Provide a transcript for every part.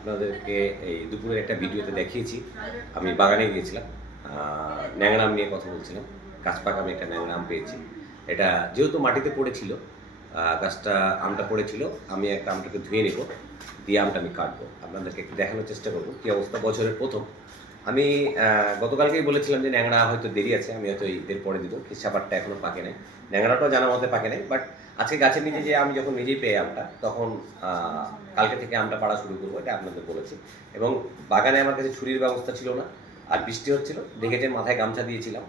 আপনাদেরকে এই দুপুরের একটা ভিডিওতে দেখিয়েছি। আমি বাগানে গিয়েছিলাম। ন্যাংরাম নিয়ে কথা বলছিলাম। গাছ পাকা আমি একটা ন্যাংরাম পেয়েছি। এটা যেহেতু মাটিতে পড়েছিল গাছটা আমটা পড়েছিল, আমি একটা আমটাকে ধুয়ে নেব, দিয়ে আমটা আমি কাটবো। আপনাদেরকে একটু দেখানোর চেষ্টা করব। কী অবস্থা বছরের প্রথম? আমি গতকালকেই বলেছিলাম যে ন্যাংরা হয়তো দেরি আছে, আমি হয়তো ঈদের পরে দিব। খিসাপাটটা এখনও পাকে নাই। ন্যাংরাটাও জানা মতে পাকে নাই বাট আজকে গাছের নিচে যে আমি যখন নিজেই পেয়ে আমটা, তখন কালকে থেকে আমটা পাড়া শুরু করব, এটা আপনাদের বলেছি। এবং বাগানে আমার কাছে ছুরির ব্যবস্থা ছিল না, আর বৃষ্টি হচ্ছিল দেখেছেন মাথায় গামছা দিয়েছিলাম,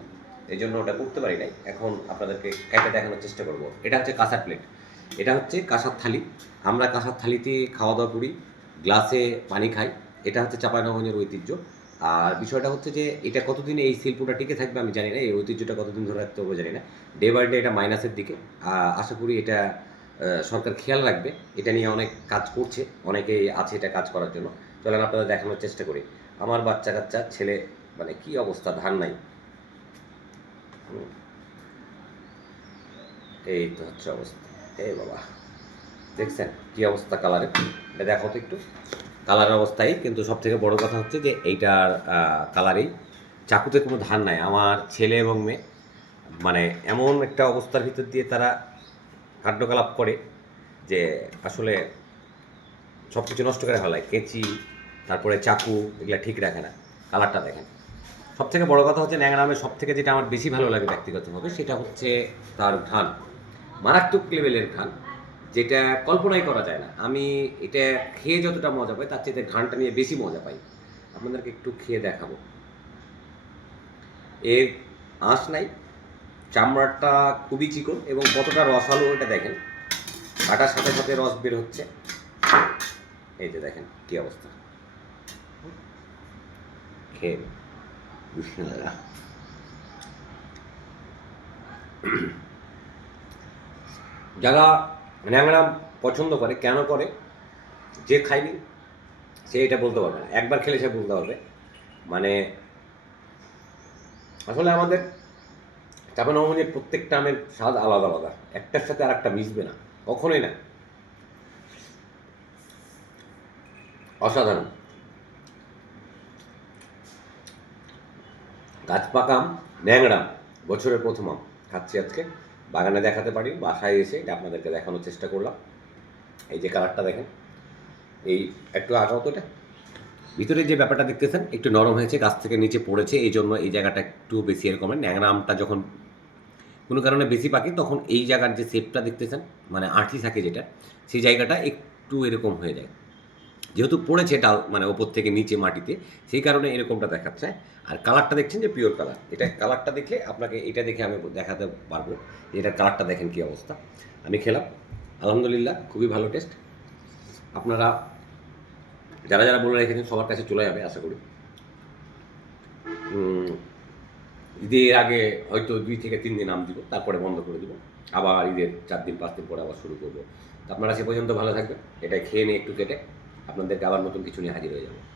এই জন্য ওটা করতে পারি নাই। এখন আপনাদেরকে কেটে দেখানোর চেষ্টা করব। এটা হচ্ছে কাঁসার প্লেট এটা হচ্ছে কাঁসার থালি। আমরা কাঁসার থালিতে খাওয়া দাওয়া করি, গ্লাসে পানি খাই। এটা হচ্ছে চাঁপাইনগঞ্জের ঐতিহ্য। আর বিষয়টা হচ্ছে যে এটা কতদিন এই শিল্পটা টিকে থাকবে আমি জানি না, এই ঐতিহ্যটা কতদিন ধরে রাখতে হবে জানি না। ডে বাই ডে এটা মাইনাসের দিকে। আশা করি এটা সরকার খেয়াল রাখবে। এটা নিয়ে অনেক কাজ করছে, অনেকেই আছে এটা কাজ করার জন্য। চলেন আপনাদের দেখানোর চেষ্টা করি। আমার বাচ্চা কাচ্চা, ছেলে মানে কি অবস্থা? ধান নাই। এই তো হচ্ছে অবস্থা। এই বাবা। দেখছেন কি অবস্থা কালারের এটা দেখো তো একটু। কালারের অবস্থায় কিন্তু সব থেকে বড় কথা হচ্ছে যে এইটার কালারেই চাকুতে কোনো ধান নাই। আমার ছেলে এবং মেয়ে মানে এমন একটা অবস্থার ভিতর দিয়ে তারা কার্যকলাপ করে যে আসলে সব কিছু নষ্ট করে ফেলায়। কেঁচি, তারপরে চাকু, এগুলো ঠিক রাখে না, কালারটা দেখেন সব থেকে বড় কথা হচ্ছে ন্যাংরামের সব থেকে যেটা আমার বেশি ভালো লাগে ব্যক্তিগতভাবে, সেটা হচ্ছে তার ঘ্রাণ, মারাত্মক লেভেলের ঘ্রাণ। যেটা কল্পনাই করা যায় না। আমি এটা খেয়ে যতটা মজা পাই, তার চেয়ে ঘানটা নিয়ে বেশি মজা পাই। আপনাদেরকে একটু খেয়ে দেখাবো। এর আঁশ নাই, চামড়াটা খুবই চিকন এবং কতটা রসালো এটা দেখেন। কাটার সাথে সাথে রস বের হচ্ছে। এই যে দেখেন কি অবস্থা। খেয়ে। যারা ন্যাংরা পছন্দ করে, কেন করে, যে খায়নি সে এটা বলতে পারবে না। একবার খেলে সে বলতে পারবে। মানে আসলে আমাদের চাপানগঞ্জের প্রত্যেকটা আমের স্বাদ আলাদা আলাদা। একটার সাথে আর একটা মিশবে না। কখনোই না। অসাধারণ। গাছ পাকাম ন্যাংরাম বছরের প্রথম আম খাচ্ছি আজকে। বাগানে দেখাতে পারি, বাসায় এসে এটা আপনাদেরকে দেখানোর চেষ্টা করলাম। এই যে কালারটা দেখেন, এই একটু আগাও তো এটা। ভিতরে যে ব্যাপারটা দেখতেছেন, একটু নরম হয়েছে, গাছ থেকে নিচে পড়েছে, এই জন্য এই জায়গাটা একটু বেশি এরকমের ন্যাংরা আমটা যখন কোনো কারণে বেশি পাকে, তখন এই জায়গার যে শেপটা দেখতেছেন মানে আঁটি থাকে যেটা, সেই জায়গাটা একটু এরকম হয়ে যায়। যেহেতু পড়েছে ডাল মানে ওপর থেকে নিচে মাটিতে, সেই কারণে এরকমটা দেখাচ্ছে। আর কালারটা দেখছেন যে পিওর কালার এটা কালারটা দেখলে আপনাকে এটা দেখে আমি দেখাতে পারব যে কালারটা দেখেন কী অবস্থা। আমি খেলাম। আলহামদুলিল্লাহ, খুবই ভালো টেস্ট আপনারা যারা যারা বলে রেখেছেন সবার কাছে চলে যাবে, আশা করি। ঈদের আগে হয়তো দুই থেকে তিন দিন আম দিব, তারপরে বন্ধ করে দিব। আবার ঈদের চার দিন, পাঁচ দিন পরে আবার শুরু করব। আপনারা সে পর্যন্ত ভালো থাকবেন। এটা খেয়ে নিয়ে একটু কেটে। আপনাদেরকে আবার নতুন কিছু নিয়ে হাজির হয়ে যাব।